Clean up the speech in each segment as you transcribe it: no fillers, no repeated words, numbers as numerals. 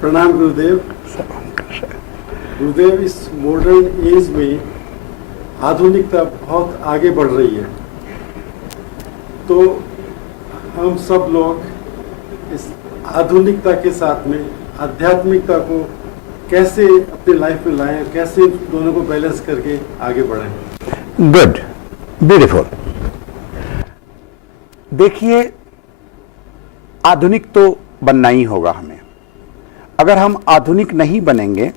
प्रणाम गुरुदेव। गुरुदेव, इस modern age में आधुनिकता बहुत आगे बढ़ रही है, तो हम सब लोग इस आधुनिकता के साथ में आध्यात्मिकता को कैसे अपनी लाइफ में लाएं, कैसे दोनों को बैलेंस करके आगे बढ़ें? Good, beautiful. देखिए, आधुनिक तो बनना ही होगा हमें। अगर हम आधुनिक नहीं बनेंगे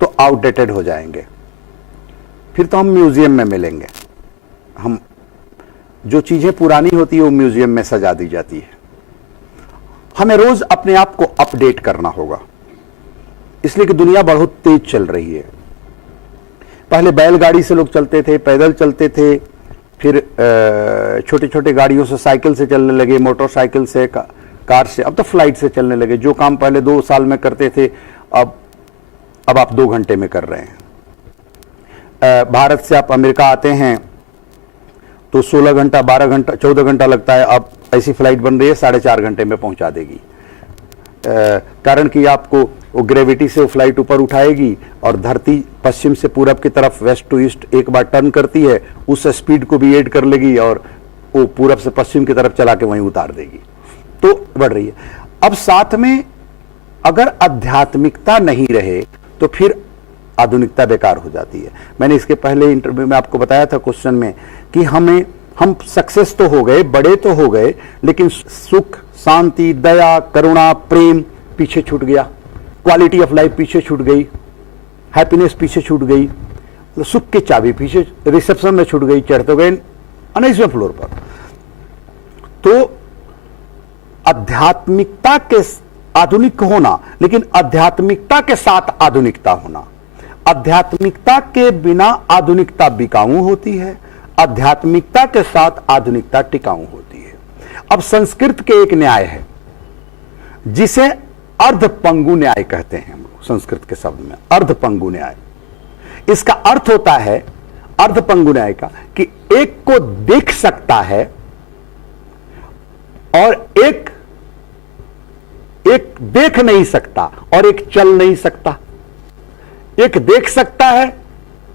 तो आउटडेटेड हो जाएंगे, फिर तो हम म्यूजियम में मिलेंगे। हम जो चीजें पुरानी होती है वो म्यूजियम में सजा दी जाती है। हमें रोज अपने आप को अपडेट करना होगा, इसलिए कि दुनिया बहुत तेज चल रही है। पहले बैलगाड़ी से लोग चलते थे, पैदल चलते थे, फिर छोटे छोटे गाड़ियों से, साइकिल से चलने लगे, मोटरसाइकिल से, कार से, अब तो फ्लाइट से चलने लगे। जो काम पहले 2 साल में करते थे अब आप 2 घंटे में कर रहे हैं। भारत से आप अमेरिका आते हैं तो 16 घंटा, 12 घंटा, 14 घंटा लगता है। अब ऐसी फ्लाइट बन रही है 4.5 घंटे में पहुंचा देगी। कारण कि आपको वो ग्रेविटी से वो फ्लाइट ऊपर उठाएगी और धरती पश्चिम से पूरब की तरफ, वेस्ट टू ईस्ट एक बार टर्न करती है, उस स्पीड को भी ऐड कर लेगी और वो पूरब से पश्चिम की तरफ चला के वहीं उतार देगी। तो बढ़ रही है। अब साथ में अगर आध्यात्मिकता नहीं रहे तो फिर आधुनिकता बेकार हो जाती है। मैंने इसके पहले इंटरव्यू में आपको बताया था क्वेश्चन में कि हम सक्सेस तो हो गए, बड़े तो हो गए, लेकिन सुख, शांति, दया, करुणा, प्रेम पीछे छूट गया। क्वालिटी ऑफ लाइफ पीछे छूट गई, हैप्पीनेस पीछे छूट गई, सुख की चाबी पीछे रिसेप्शन में छूट गई, चढ़ तो गए 19वें फ्लोर पर। तो आध्यात्मिकता के आधुनिक होना, लेकिन आध्यात्मिकता के साथ आधुनिकता होना। आध्यात्मिकता के बिना आधुनिकता बिकाऊ होती है, आध्यात्मिकता के साथ आधुनिकता टिकाऊ होती है। अब संस्कृत के एक न्याय है जिसे अर्धपंगु न्याय कहते हैं हम लोग, संस्कृत के शब्द में अर्धपंगु न्याय। इसका अर्थ होता है अर्धपंगु न्याय का कि एक को देख सकता है और एक देख नहीं सकता और एक चल नहीं सकता। एक देख सकता है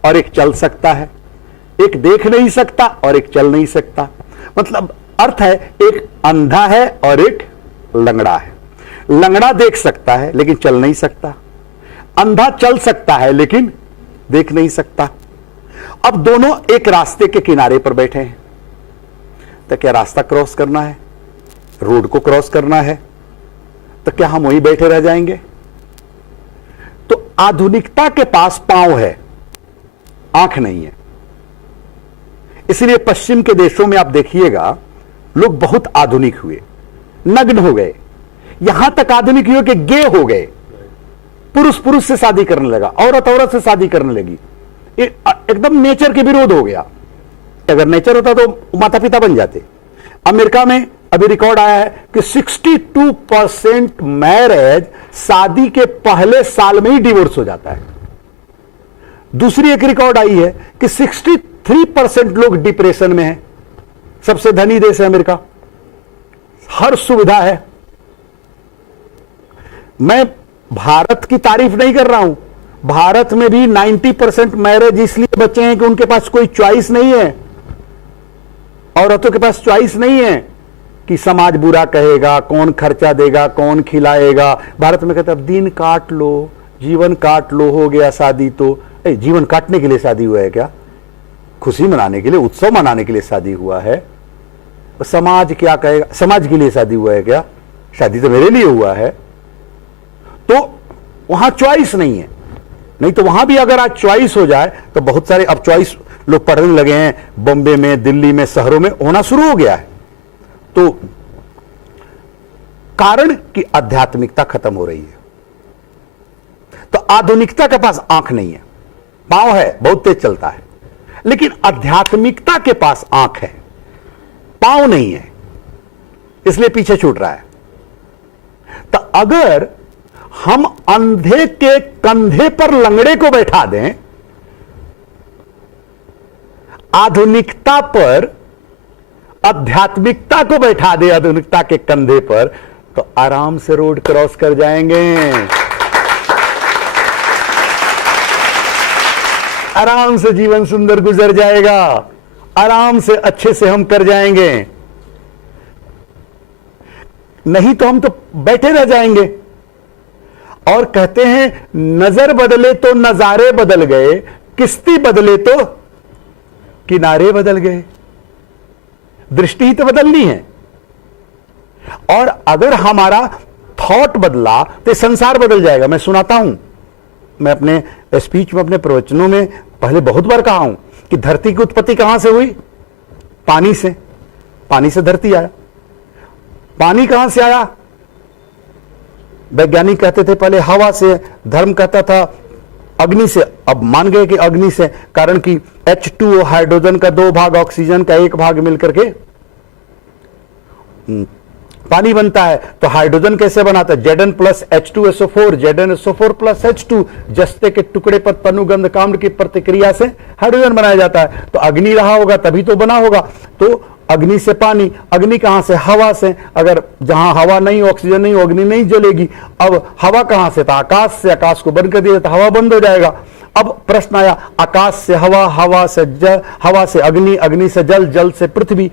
और एक चल सकता है, एक देख नहीं सकता और एक चल नहीं सकता। मतलब अर्थ है, एक अंधा है और एक लंगड़ा है। लंगड़ा देख सकता है लेकिन चल नहीं सकता, अंधा चल सकता है लेकिन देख नहीं सकता। अब दोनों एक रास्ते के किनारे पर बैठे हैं, तो क्या रास्ता क्रॉस करना है, रोड को क्रॉस करना है, तो क्या हम वहीं बैठे रह जाएंगे? तो आधुनिकता के पास पांव है, आंख नहीं है। इसलिए पश्चिम के देशों में आप देखिएगा लोग बहुत आधुनिक हुए, नग्न हो गए, यहां तक आधुनिक हुए कि गे हो गए। पुरुष पुरुष से शादी करने लगा, औरत औरत से शादी करने लगी। एकदम नेचर के विरोध हो गया। अगर नेचर होता तो माता पिता बन जाते। अमेरिका में अभी रिकॉर्ड आया है कि 62% मैरिज शादी के पहले साल में ही डिवोर्स हो जाता है। दूसरी एक रिकॉर्ड आई है कि 63% लोग डिप्रेशन में हैं। सबसे धनी देश है अमेरिका, हर सुविधा है। मैं भारत की तारीफ नहीं कर रहा हूं, भारत में भी 90% मैरिज इसलिए बचे हैं कि उनके पास कोई चॉइस नहीं है। औरतों के पास चॉइस नहीं है कि समाज बुरा कहेगा, कौन खर्चा देगा, कौन खिलाएगा। भारत में कहते हैं दिन काट लो, जीवन काट लो, हो गया शादी। तो जीवन काटने के लिए शादी हुआ है क्या? खुशी मनाने के लिए, उत्सव मनाने के लिए शादी हुआ है। समाज क्या कहेगा, समाज के लिए शादी हुआ है क्या? शादी तो मेरे लिए हुआ है। तो वहां चॉइस नहीं है। नहीं तो वहां भी अगर आज चॉइस हो जाए तो बहुत सारे अब चॉइस लोग पढ़ने लगे हैं, बॉम्बे में, दिल्ली में, शहरों में होना शुरू हो गया है। तो कारण कि आध्यात्मिकता खत्म हो रही है। तो आधुनिकता के पास आंख नहीं है, पांव है, बहुत तेज चलता है, लेकिन आध्यात्मिकता के पास आंख है, पांव नहीं है, इसलिए पीछे छूट रहा है। तो अगर हम अंधे के कंधे पर लंगड़े को बैठा दें, आधुनिकता पर आध्यात्मिकता को बैठा दे आधुनिकता के कंधे पर, तो आराम से रोड क्रॉस कर जाएंगे, आराम से जीवन सुंदर गुजर जाएगा, आराम से अच्छे से हम कर जाएंगे। नहीं तो हम तो बैठे रह जाएंगे। और कहते हैं नजर बदले तो नजारे बदल गए, किश्ती बदले तो किनारे बदल गए। दृष्टि ही तो बदलनी है। और अगर हमारा थॉट बदला तो संसार बदल जाएगा। मैं सुनाता हूं, मैं अपने स्पीच में, अपने प्रवचनों में पहले बहुत बार कहा हूं कि धरती की उत्पत्ति कहां से हुई? पानी से। पानी से धरती आया। पानी कहां से आया? वैज्ञानिक कहते थे पहले हवा से, धर्म कहता था अग्नि से। अब मान गए कि अग्नि से, कारण कि H2O हाइड्रोजन का 2 भाग, ऑक्सीजन का 1 भाग मिलकर के पानी बनता है। तो हाइड्रोजन कैसे बनाता है? Zn plus H2SO4, ZnSO4 plus H2, जस्ते के टुकड़े पर तनुगंध काम्ल की प्रतिक्रिया से हाइड्रोजन बनाया जाता है। तो अग्नि रहा होगा तभी तो बना होगा। तो अग्नि से पानी, अग्नि कहां से? हवा से। अगर जहां हवा नहीं, ऑक्सीजन नहीं, अग्नि नहीं जलेगी। अब हवा कहां से? तो आकाश से। आकाश को बंद कर दिया तो हवा बंद हो जाएगा। अब प्रश्न आया, आकाश से हवा, हवा से जल, हवा से अग्नि, अग्नि से जल, जल से पृथ्वी।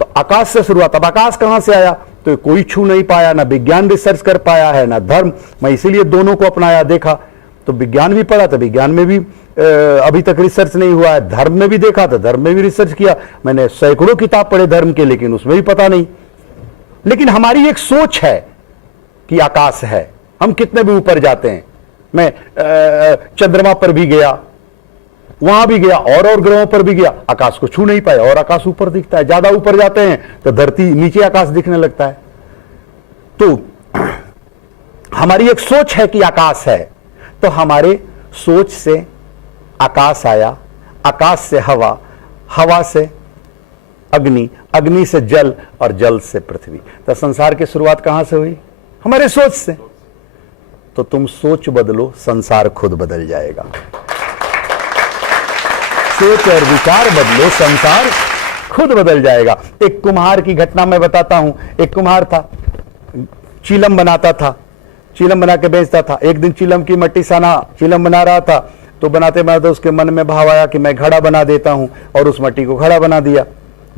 तो आकाश से शुरुआत। अब आकाश कहां से आया? तो कोई छू नहीं पाया, ना विज्ञान रिसर्च कर पाया है, ना धर्म। मैं इसीलिए दोनों को अपनाया, देखा। तो विज्ञान भी पढ़ा तो विज्ञान में भी अभी तक रिसर्च नहीं हुआ है। धर्म में भी देखा तो धर्म में भी रिसर्च किया। मैंने सैकड़ों किताब पढ़े धर्म के, लेकिन उसमें भी पता नहीं। लेकिन हमारी एक सोच है कि आकाश है। हम कितने भी ऊपर जाते हैं। मैं चंद्रमा पर भी गया, वहां भी गया, और ग्रहों पर भी गया, आकाश को छू नहीं पाया। और आकाश ऊपर दिखता है। ज्यादा ऊपर जाते हैं तो धरती नीचे, आकाश दिखने लगता है। तो हमारी एक सोच है कि आकाश है। तो हमारे सोच से आकाश आया, आकाश से हवा, हवा से अग्नि, अग्नि से जल, और जल से पृथ्वी। तो संसार की शुरुआत कहां से हुई? हमारे सोच से। तो तुम सोच बदलो, संसार खुद बदल जाएगा। सोच और विचार बदलो, संसार खुद बदल जाएगा। एक कुम्हार की घटना मैं बताता हूं। एक कुम्हार था, चीलम बनाता था, चीलम बना के बेचता था। एक दिन चीलम की मट्टी साना चीलम बना रहा था। तो बनाते बनाते उसके मन में भाव आया कि मैं घड़ा बना देता हूं, और उस मट्टी को घड़ा बना दिया,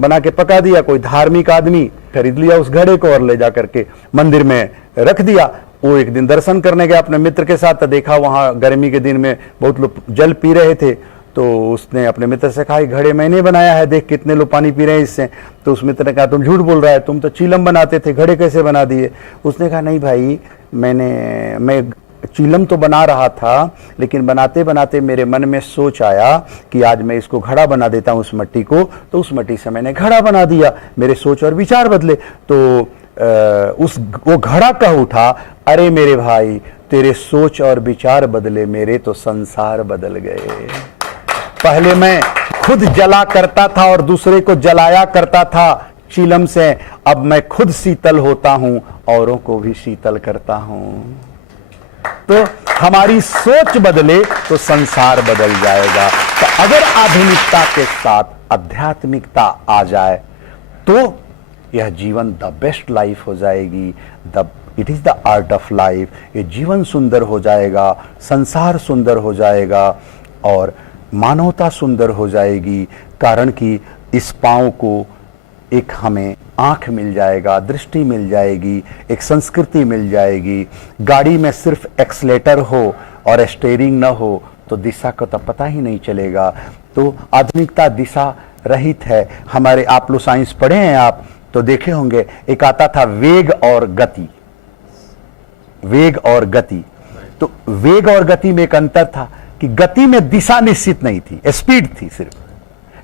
बना के पका दिया। कोई धार्मिक आदमी खरीद लिया उस घड़े को और ले जाकर के मंदिर में रख दिया। वो एक दिन दर्शन करने गया अपने मित्र के साथ, तो देखा वहां गर्मी के दिन में बहुत लोग जल पी रहे थे। तो उसने अपने मित्र से कहा, घड़े मैंने बनाया है, देख कितने लोग पानी पी रहे हैं इससे। तो उस मित्र ने कहा, तुम झूठ बोल रहा है, तुम तो चीलम बनाते थे, घड़े कैसे बना दिए? उसने कहा, नहीं भाई, मैं चीलम तो बना रहा था, लेकिन बनाते बनाते मेरे मन में सोच आया कि आज मैं इसको घड़ा बना देता हूं, उस मट्टी को। तो उस मट्टी से मैंने घड़ा बना दिया। मेरे सोच और विचार बदले। तो वो घड़ा कह उठा, अरे मेरे भाई, तेरे सोच और विचार बदले, मेरे तो संसार बदल गए। पहले मैं खुद जला करता था और दूसरे को जलाया करता था चीलम से, अब मैं खुद शीतल होता हूं, औरों को भी शीतल करता हूं। तो हमारी सोच बदले तो संसार बदल जाएगा। तो अगर आधुनिकता के साथ आध्यात्मिकता आ जाए तो यह जीवन द बेस्ट लाइफ हो जाएगी। It is the art of life. ये जीवन सुंदर हो जाएगा, संसार सुंदर हो जाएगा, और मानवता सुंदर हो जाएगी। कारण कि इस पांव को एक हमें आंख मिल जाएगा, दृष्टि मिल जाएगी, एक संस्कृति मिल जाएगी। गाड़ी में सिर्फ एक्सलेटर हो और स्टीयरिंग न हो तो दिशा का तो पता ही नहीं चलेगा। तो आधुनिकता दिशा रहित है। हमारे, आप लोग साइंस पढ़े हैं, आप तो देखे होंगे, एक आता था वेग और गति। वेग और गति। तो वेग और गति में एक अंतर था कि गति में दिशा निश्चित नहीं थी, स्पीड थी सिर्फ,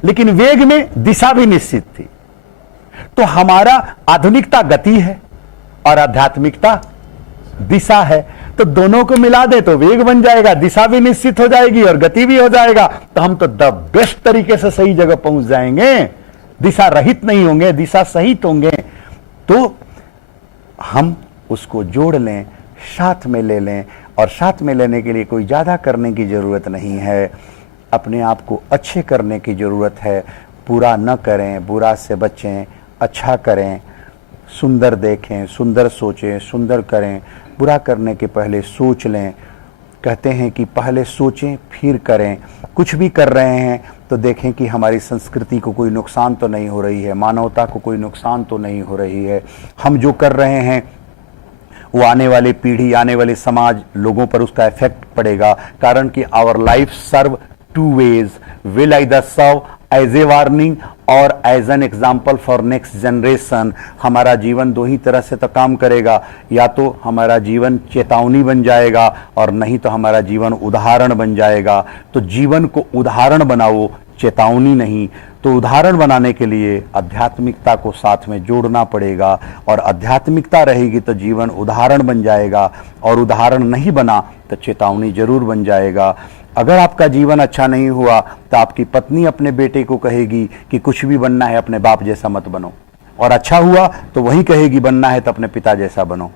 लेकिन वेग में दिशा भी निश्चित थी। तो हमारा आधुनिकता गति है और आध्यात्मिकता दिशा है। तो दोनों को मिला दे तो वेग बन जाएगा, दिशा भी निश्चित हो जाएगी और गति भी हो जाएगा। तो हम तो द बेस्ट तरीके से सही जगह पहुंच जाएंगे, दिशा रहित नहीं होंगे, दिशा सहित होंगे। तो हम उसको जोड़ लें, साथ में ले लें, और साथ में लेने के लिए कोई ज्यादा करने की जरूरत नहीं है। अपने आप को अच्छे करने की जरूरत है। बुरा न करें, बुरा से बचें, अच्छा करें, सुंदर देखें, सुंदर सोचें, सुंदर करें, बुरा करने के पहले सोच लें। कहते हैं कि पहले सोचें फिर करें। कुछ भी कर रहे हैं तो देखें कि हमारी संस्कृति को कोई नुकसान तो नहीं हो रही है, मानवता को कोई नुकसान तो नहीं हो रही है। हम जो कर रहे हैं वो आने वाली पीढ़ी, आने वाले समाज, लोगों पर उसका इफेक्ट पड़ेगा। कारण कि our life serve two ways, will either serve as a warning और as an example for next generation. हमारा जीवन दो ही तरह से तो काम करेगा, या तो हमारा जीवन चेतावनी बन जाएगा और नहीं तो हमारा जीवन उदाहरण बन जाएगा। तो जीवन को उदाहरण बनाओ, चेतावनी नहीं। तो उदाहरण बनाने के लिए आध्यात्मिकता को साथ में जोड़ना पड़ेगा, और आध्यात्मिकता रहेगी तो जीवन उदाहरण बन जाएगा, और उदाहरण नहीं बना तो चेतावनी जरूर बन जाएगा। अगर आपका जीवन अच्छा नहीं हुआ तो आपकी पत्नी अपने बेटे को कहेगी कि कुछ भी बनना है अपने बाप जैसा मत बनो, और अच्छा हुआ तो वही कहेगी बनना है तो अपने पिता जैसा बनो।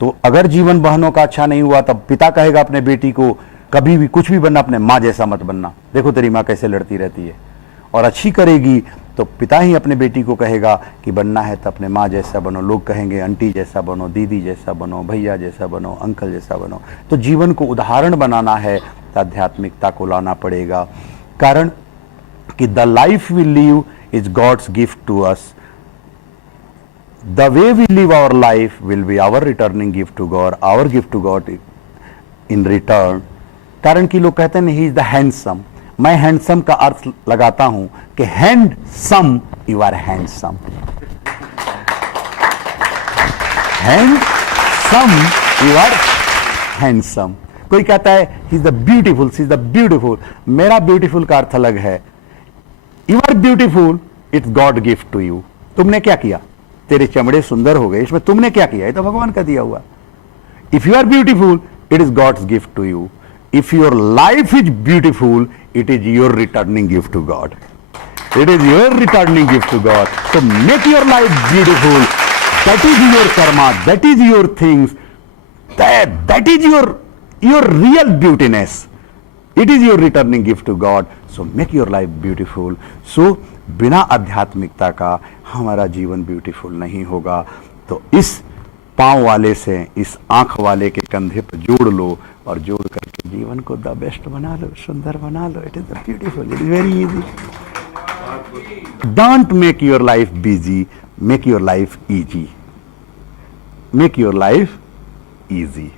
तो अगर जीवन बहनों का अच्छा नहीं हुआ तब पिता कहेगा अपने बेटी को कभी भी कुछ भी बनना, अपने माँ जैसा मत बनना, देखो तेरी माँ कैसे लड़ती रहती है। और अच्छी करेगी तो पिता ही अपने बेटी को कहेगा कि बनना है तो अपने माँ जैसा बनो। लोग कहेंगे आंटी जैसा बनो, दीदी जैसा बनो, भैया जैसा बनो, अंकल जैसा बनो। तो जीवन को उदाहरण बनाना है तो आध्यात्मिकता को लाना पड़ेगा। कारण कि the life we live is God's gift to us. The way we live our life will be our returning gift to God, our gift to God in return. कारण कि लोग कहते हैं ही इज द हैंडसम। मैं handsome का अर्थ लगाता हूं कि handsome, you are handsome, handsome, you are handsome. कोई कहता है he is the beautiful, she is the beautiful. मेरा ब्यूटीफुल का अर्थ अलग है। You are beautiful, it's God gift to you. तुमने क्या किया? तेरे चमड़े सुंदर हो गए, इसमें तुमने क्या किया? ये तो भगवान का दिया हुआ। If you are beautiful, it is God's gift to you. If your life is beautiful, it is your returning gift to God. It is your returning gift to God. So make your life beautiful. That is your karma. That is your things. That is your real beautiness. It is your returning gift to God. So make your life beautiful. So बिना आध्यात्मिकता का हमारा जीवन beautiful नहीं होगा। तो इस पांव वाले से इस आंख वाले के कंधे पर जोड़ लो, और जोड़ करके जीवन को द बेस्ट बना लो, सुंदर बना लो। It is the beautiful, it is very easy. Don't make your life busy, make your life easy, make your life easy.